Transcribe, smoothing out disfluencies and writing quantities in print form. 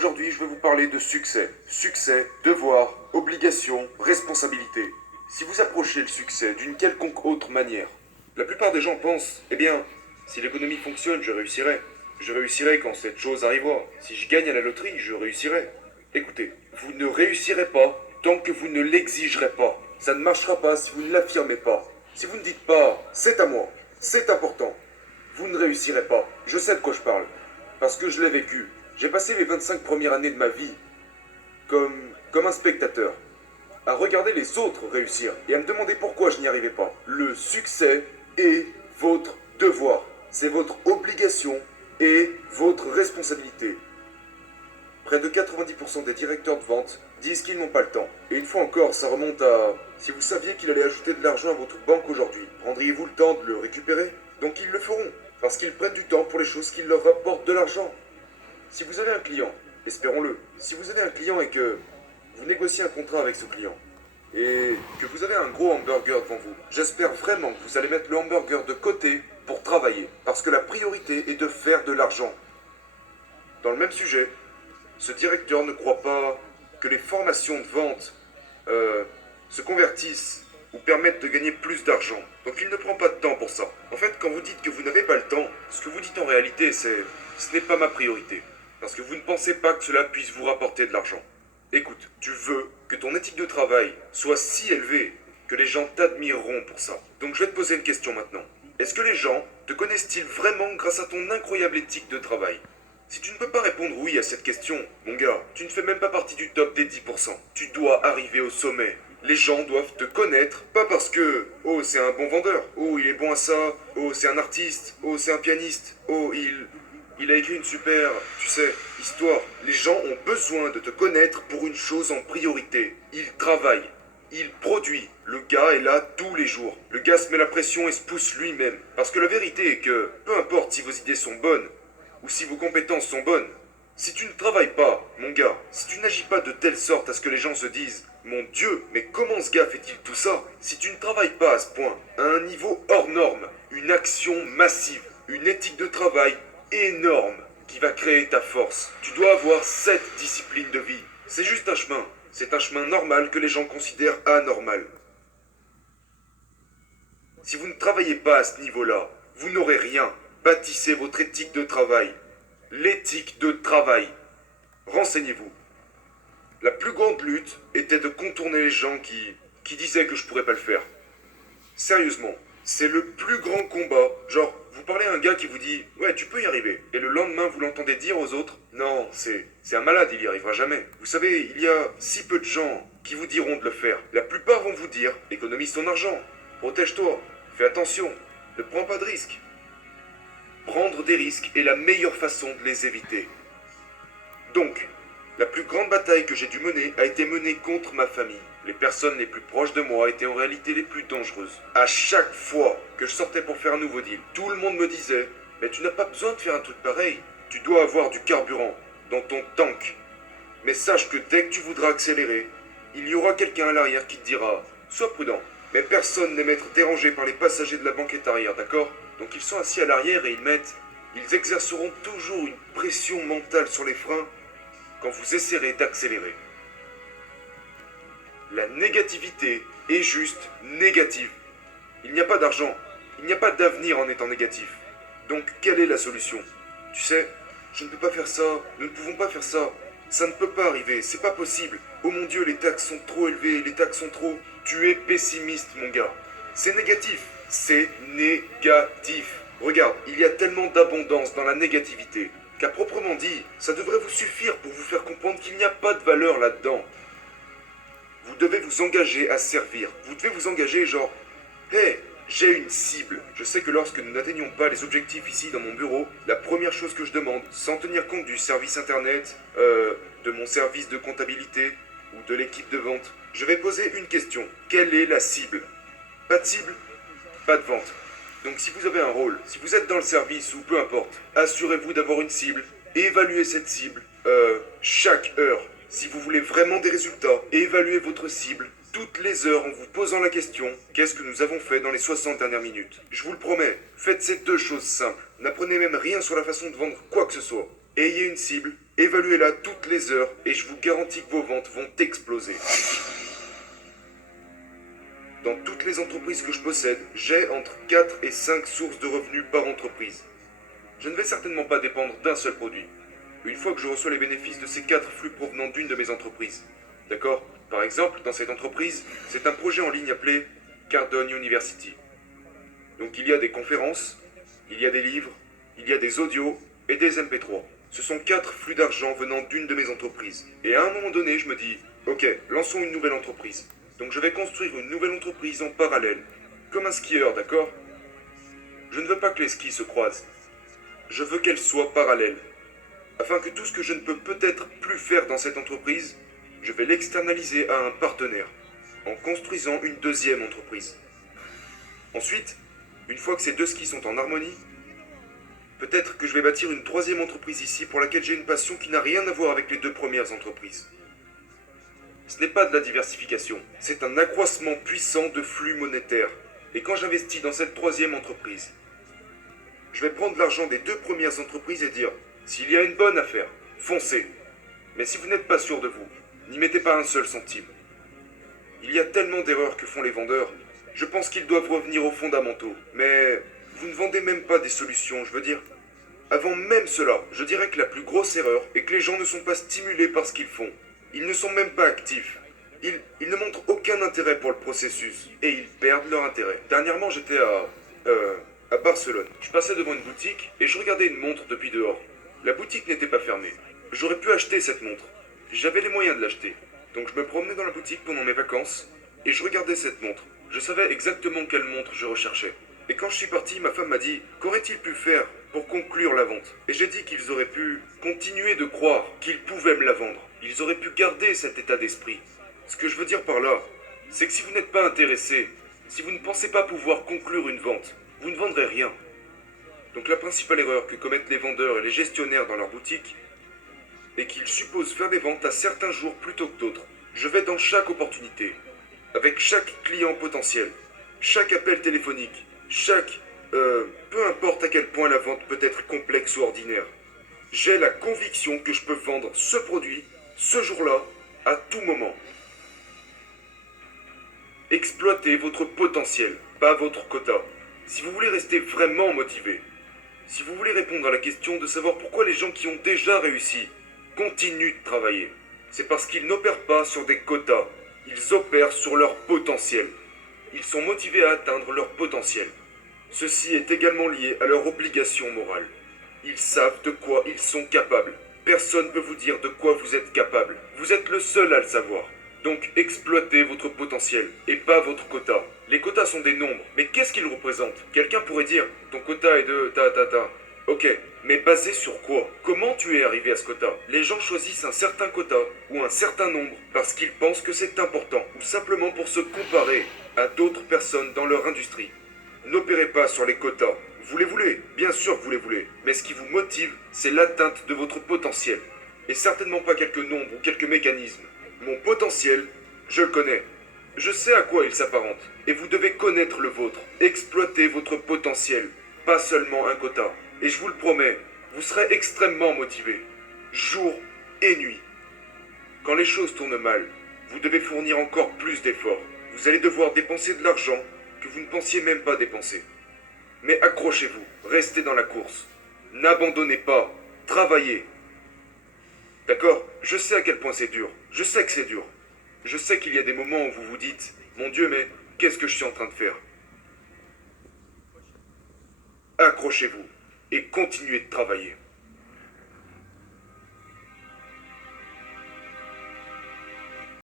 Aujourd'hui, je vais vous parler de succès. Succès, devoir, obligation, responsabilité. Si vous approchez le succès d'une quelconque autre manière, la plupart des gens pensent, eh bien, si l'économie fonctionne, je réussirai. Je réussirai quand cette chose arrivera. Si je gagne à la loterie, je réussirai. Écoutez, vous ne réussirez pas tant que vous ne l'exigerez pas. Ça ne marchera pas si vous ne l'affirmez pas. Si vous ne dites pas, c'est à moi, c'est important, vous ne réussirez pas. Je sais de quoi je parle. Parce que je l'ai vécu. J'ai passé les 25 premières années de ma vie comme un spectateur, à regarder les autres réussir et à me demander pourquoi je n'y arrivais pas. Le succès est votre devoir. C'est votre obligation et votre responsabilité. Près de 90% des directeurs de vente disent qu'ils n'ont pas le temps. Et une fois encore, ça remonte à... Si vous saviez qu'il allait ajouter de l'argent à votre banque aujourd'hui, prendriez-vous le temps de le récupérer? Donc ils le feront, parce qu'ils prennent du temps pour les choses qui leur rapportent de l'argent. Si vous avez un client, espérons-le, si vous avez un client et que vous négociez un contrat avec ce client, et que vous avez un gros hamburger devant vous, j'espère vraiment que vous allez mettre le hamburger de côté pour travailler, parce que la priorité est de faire de l'argent. Dans le même sujet, ce directeur ne croit pas que les formations de vente se convertissent ou permettent de gagner plus d'argent. Donc il ne prend pas de temps pour ça. En fait, quand vous dites que vous n'avez pas le temps, ce que vous dites en réalité, c'est « ce n'est pas ma priorité ». Parce que vous ne pensez pas que cela puisse vous rapporter de l'argent. Écoute, tu veux que ton éthique de travail soit si élevée que les gens t'admireront pour ça. Donc je vais te poser une question maintenant. Est-ce que les gens te connaissent-ils vraiment grâce à ton incroyable éthique de travail? Si tu ne peux pas répondre oui à cette question, mon gars, tu ne fais même pas partie du top des 10%. Tu dois arriver au sommet. Les gens doivent te connaître, pas parce que « Oh, c'est un bon vendeur. Oh, il est bon à ça. Oh, c'est un artiste. Oh, c'est un pianiste. Oh, il a écrit une super, tu sais, histoire. » Les gens ont besoin de te connaître pour une chose en priorité. Il travaille. Il produit. Le gars est là tous les jours. Le gars se met la pression et se pousse lui-même. Parce que la vérité est que, peu importe si vos idées sont bonnes, ou si vos compétences sont bonnes, si tu ne travailles pas, mon gars, si tu n'agis pas de telle sorte à ce que les gens se disent « Mon Dieu, mais comment ce gars fait-il tout ça ?» Si tu ne travailles pas à ce point, à un niveau hors norme, une action massive, une éthique de travail énorme qui va créer ta force. Tu dois avoir cette discipline de vie. C'est juste un chemin. C'est un chemin normal que les gens considèrent anormal. Si vous ne travaillez pas à ce niveau-là, vous n'aurez rien. Bâtissez votre éthique de travail. L'éthique de travail. Renseignez-vous. La plus grande lutte était de contourner les gens qui disaient que je pourrais pas le faire. Sérieusement, c'est le plus grand combat. Genre, vous parlez à un gars qui vous dit « Ouais, tu peux y arriver ». Et le lendemain, vous l'entendez dire aux autres « Non, c'est un malade, il y arrivera jamais ». Vous savez, il y a si peu de gens qui vous diront de le faire. La plupart vont vous dire « Économise ton argent, protège-toi, fais attention, ne prends pas de risques ». Prendre des risques est la meilleure façon de les éviter. Donc, la plus grande bataille que j'ai dû mener a été menée contre ma famille. Les personnes les plus proches de moi étaient en réalité les plus dangereuses. À chaque fois que je sortais pour faire un nouveau deal, tout le monde me disait « Mais tu n'as pas besoin de faire un truc pareil. Tu dois avoir du carburant dans ton tank. Mais sache que dès que tu voudras accélérer, il y aura quelqu'un à l'arrière qui te dira « Sois prudent. » Mais personne n'aime être dérangé par les passagers de la banquette arrière, d'accord? Donc ils sont assis à l'arrière et ils exerceront toujours une pression mentale sur les freins quand vous essaierez d'accélérer. La négativité est juste négative. Il n'y a pas d'argent, il n'y a pas d'avenir en étant négatif. Donc quelle est la solution? Tu sais, je ne peux pas faire ça, nous ne pouvons pas faire ça, ça ne peut pas arriver, c'est pas possible. Oh mon Dieu, les taxes sont trop élevées, les taxes sont trop... Tu es pessimiste, mon gars. C'est négatif, c'est négatif. Regarde, il y a tellement d'abondance dans la négativité qu'à proprement dit, ça devrait vous suffire pour vous faire comprendre qu'il n'y a pas de valeur là-dedans. Vous devez vous engager à servir. Vous devez vous engager genre, hey, j'ai une cible. Je sais que lorsque nous n'atteignons pas les objectifs ici dans mon bureau, la première chose que je demande, sans tenir compte du service internet, de mon service de comptabilité ou de l'équipe de vente, je vais poser une question. Quelle est la cible? Pas de cible? Pas de vente. Donc si vous avez un rôle, si vous êtes dans le service ou peu importe, assurez-vous d'avoir une cible, évaluez cette cible chaque heure. Si vous voulez vraiment des résultats, évaluez votre cible toutes les heures en vous posant la question « Qu'est-ce que nous avons fait dans les 60 dernières minutes ?» Je vous le promets, faites ces deux choses simples. N'apprenez même rien sur la façon de vendre quoi que ce soit. Ayez une cible Évaluez-la toutes les heures et je vous garantis que vos ventes vont exploser. Dans toutes les entreprises que je possède, j'ai entre 4 et 5 sources de revenus par entreprise. Je ne vais certainement pas dépendre d'un seul produit. Une fois que je reçois les bénéfices de ces 4 flux provenant d'une de mes entreprises. D'accord? Par exemple, dans cette entreprise, c'est un projet en ligne appelé Cardone University. Donc il y a des conférences, il y a des livres, il y a des audios et des MP3. Ce sont 4 flux d'argent venant d'une de mes entreprises. Et à un moment donné, je me dis, ok, lançons une nouvelle entreprise. Donc je vais construire une nouvelle entreprise en parallèle. Comme un skieur, d'accord? Je ne veux pas que les skis se croisent. Je veux qu'elles soient parallèles. Afin que tout ce que je ne peux peut-être plus faire dans cette entreprise, je vais l'externaliser à un partenaire, en construisant une deuxième entreprise. Ensuite, une fois que ces deux skis sont en harmonie, peut-être que je vais bâtir une troisième entreprise ici pour laquelle j'ai une passion qui n'a rien à voir avec les deux premières entreprises. Ce n'est pas de la diversification, c'est un accroissement puissant de flux monétaires. Et quand j'investis dans cette troisième entreprise, je vais prendre l'argent des deux premières entreprises et dire, s'il y a une bonne affaire, foncez. Mais si vous n'êtes pas sûr de vous, n'y mettez pas un seul centime. Il y a tellement d'erreurs que font les vendeurs, je pense qu'ils doivent revenir aux fondamentaux. Mais vous ne vendez même pas des solutions, je veux dire. Avant même cela, je dirais que la plus grosse erreur est que les gens ne sont pas stimulés par ce qu'ils font. Ils ne sont même pas actifs. Ils ne montrent aucun intérêt pour le processus. Et ils perdent leur intérêt. Dernièrement, j'étais à Barcelone. Je passais devant une boutique et je regardais une montre depuis dehors. La boutique n'était pas fermée. J'aurais pu acheter cette montre. J'avais les moyens de l'acheter. Donc je me promenais dans la boutique pendant mes vacances et je regardais cette montre. Je savais exactement quelle montre je recherchais. Et quand je suis parti, ma femme m'a dit « Qu'aurait-il pu faire pour conclure la vente ?» Et j'ai dit qu'ils auraient pu continuer de croire qu'ils pouvaient me la vendre. Ils auraient pu garder cet état d'esprit. Ce que je veux dire par là, c'est que si vous n'êtes pas intéressé, si vous ne pensez pas pouvoir conclure une vente, vous ne vendrez rien. Donc la principale erreur que commettent les vendeurs et les gestionnaires dans leur boutique est qu'ils supposent faire des ventes à certains jours plutôt que d'autres. Je vais dans chaque opportunité, avec chaque client potentiel, chaque appel téléphonique, peu importe à quel point la vente peut être complexe ou ordinaire. J'ai la conviction que je peux vendre ce produit, ce jour-là, à tout moment. Exploitez votre potentiel, pas votre quota. Si vous voulez rester vraiment motivé, si vous voulez répondre à la question de savoir pourquoi les gens qui ont déjà réussi continuent de travailler, c'est parce qu'ils n'opèrent pas sur des quotas, ils opèrent sur leur potentiel. Ils sont motivés à atteindre leur potentiel. Ceci est également lié à leur obligation morale. Ils savent de quoi ils sont capables. Personne ne peut vous dire de quoi vous êtes capable. Vous êtes le seul à le savoir. Donc exploitez votre potentiel et pas votre quota. Les quotas sont des nombres, mais qu'est-ce qu'ils représentent? Quelqu'un pourrait dire, ton quota est de ta. Ok, mais basé sur quoi? Comment tu es arrivé à ce quota? Les gens choisissent un certain quota ou un certain nombre parce qu'ils pensent que c'est important ou simplement pour se comparer à d'autres personnes dans leur industrie. N'opérez pas sur les quotas. Vous les voulez, bien sûr que vous les voulez, mais ce qui vous motive, c'est l'atteinte de votre potentiel. Et certainement pas quelques nombres ou quelques mécanismes. Mon potentiel, je le connais. Je sais à quoi il s'apparente. Et vous devez connaître le vôtre. Exploitez votre potentiel, pas seulement un quota. Et je vous le promets, vous serez extrêmement motivé. Jour et nuit. Quand les choses tournent mal, vous devez fournir encore plus d'efforts. Vous allez devoir dépenser de l'argent que vous ne pensiez même pas dépenser. Mais accrochez-vous, restez dans la course. N'abandonnez pas, travaillez. D'accord? Je sais à quel point c'est dur. Je sais que c'est dur. Je sais qu'il y a des moments où vous vous dites « Mon Dieu, mais qu'est-ce que je suis en train de faire ?» Accrochez-vous et continuez de travailler.